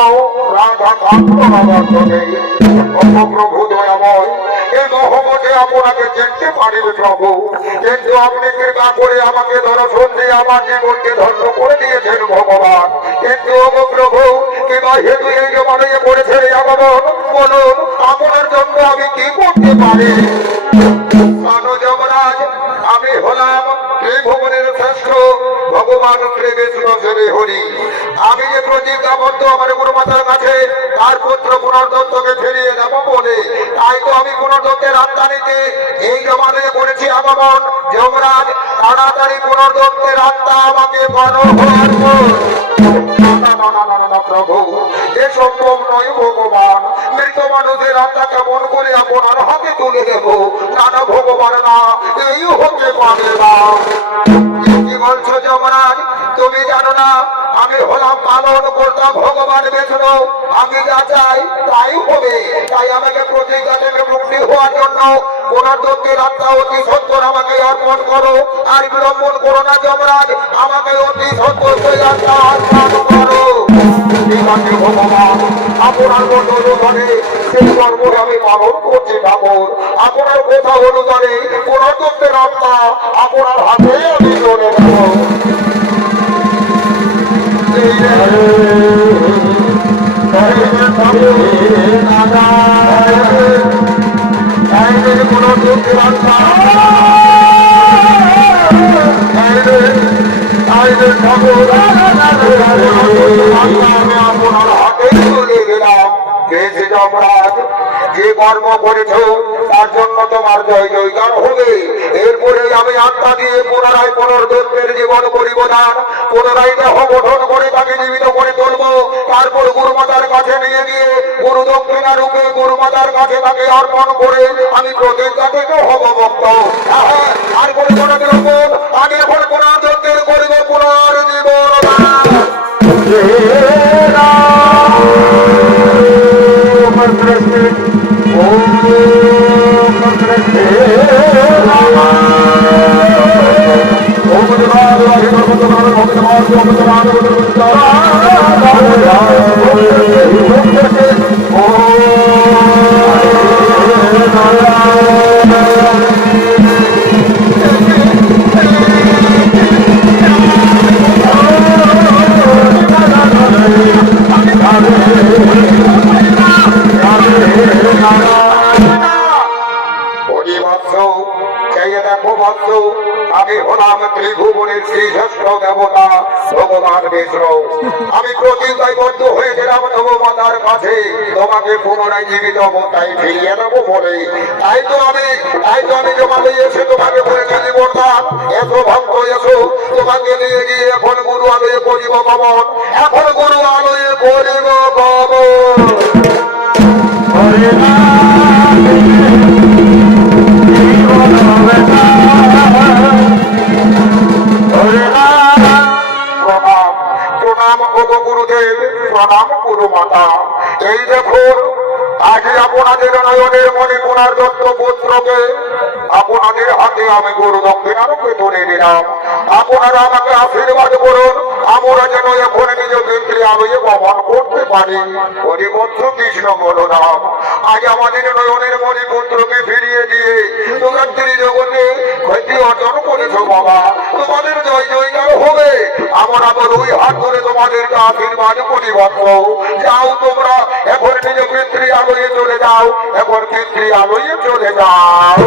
রাধা কান্ত নবর্তনে। ওগো প্রভু দয়াময়, এই নহবতে আপনাকে চিনতে পারিবে প্রভু, কিন্তু আপনি কৃপা করে আমাকে দর্শন দিয়ে আমার জীবনকে ধন্য করে দিয়েছেন ভগবান। কিন্তু ওগো প্রভু, কিবা হেতু এই জমানে পড়েছে রে আগমন, বলুন আপনার জন্য আমি কি করতে পারি? যমরাজ, আমি হলাম ত্রিভুবনের শ্রেষ্ঠ ভগবান শ্রী বিষ্ণু শ্রী হরি। আমি যে প্রতিজ্ঞাবদ্ধ আমার গুরুমাতার কাছে তার পুত্র পুনর্দত্তকে ফিরিয়ে দেব বলে, তাই তো আমি পুনর্দত্তের আত্মানিতে এই জমানে করেছি আগমন। যমরাজ, তাড়াতাড়ি পুনর্দত্তের আত্মা আমাকে বড় হওয়ার পর। প্রভু, এ সম্ভব নয় ভগবান, মৃত মানুষের আত্মা কেমন করে আপনার হাতে তুলে দেব? না না ভগবান, না, এই হতে পারে না। কি বলছো যমরাজ? তুমি জানো না আমি হলাম পালন কর্তা ভগবান বিষ্ণু, আমি যা চাই তাই হবে। তাই আমাকে প্রতিজ্ঞা থেকে মুক্তি হওয়ার জন্য পুনর্দত্তের আত্মা অতি সত্তর আমাকে অর্পণ করো, আর বিলম্বন করো না যমরাজ, আমাকে অতি সত্তর সেই আত্মা অর্পণ করো। ঠিক আছে ভগবান, আপনার মতো অনুসারে সেই কর্ম আমি পালন করছি ঠাকুর। আপনার কথা অনুসারে পুনর্দত্তের আত্মা আপনার হাতে আমি চলে দেব। যে কর্ম করেছ তার জন্য তোমার জয় জয়গান হবে। এরপরে আমি আত্মা দিয়ে পুনরায় পুনর্দত্তের জীবন করিব দান, পুনরায় দেহ গঠন করে তাকে জীবিত করে তুলব। তারপর গুরুমাতার কাছে নিয়ে গিয়ে গুরু দক্ষিণা রূপে গুরুমাতার কাছে তাকে অর্পণ করে আমি প্রতিজ্ঞা থেকে হব মুক্ত। আর করে কোনো বিলম্বন, আমি এখন পুনর্দত্তের করিব পুনর্জীবন দান। আমি হলাম ত্রিভুবনের শ্রেষ্ঠ দেবতা ভগবান বিষ্ণু। আমি প্রতিজ্ঞাবদ্ধ হয়েছিলাম নবমাতার কাছে তোমাকে পুনরায় জীবিত অবস্থায় ফিরিয়ে দেবো বলে। তাই তো আমি জমাতে এসে তোমাকে বলেছি জীবনদান, এসো ভক্ত এসো, তোমাকে নিয়ে গিয়ে এখন গুরু আলোয় করিব গমন, এখন গুরু আলোয় করিব গমন। প্রণাম ওগো গুরুদেব, প্রণাম গুরু মাতা। এই দেখুন আজ আপনাদের নয়নের মনে পুনর্দত্ত পুত্রকে আপনাদের হাতে আমি গুরু দক্ষিণারূপে তুলে দিলাম। আপনারা আমাকে আশীর্বাদ করুন, আমরা যেন এখন নিজ পিতৃ আলোয় গমন করতে পারি। হরিবৎস কৃষ্ণ বলরাম, আজ আমাদের নয়নের মনে পুত্রকে ফিরিয়ে দিয়ে তোমরা ত্রিজগতে খ্যাতি অর্জন করেছো বাবা, তোমাদের জয় জয়কার হবে। আমরা বড়ই হাত ধরে তোমাদেরকে আশীর্বাদ করি বৎস। যাও তোমরা এখন নিজ পিতৃ আলোয় চলে যাও, এখন পিতৃ আলোয় চলে যাও।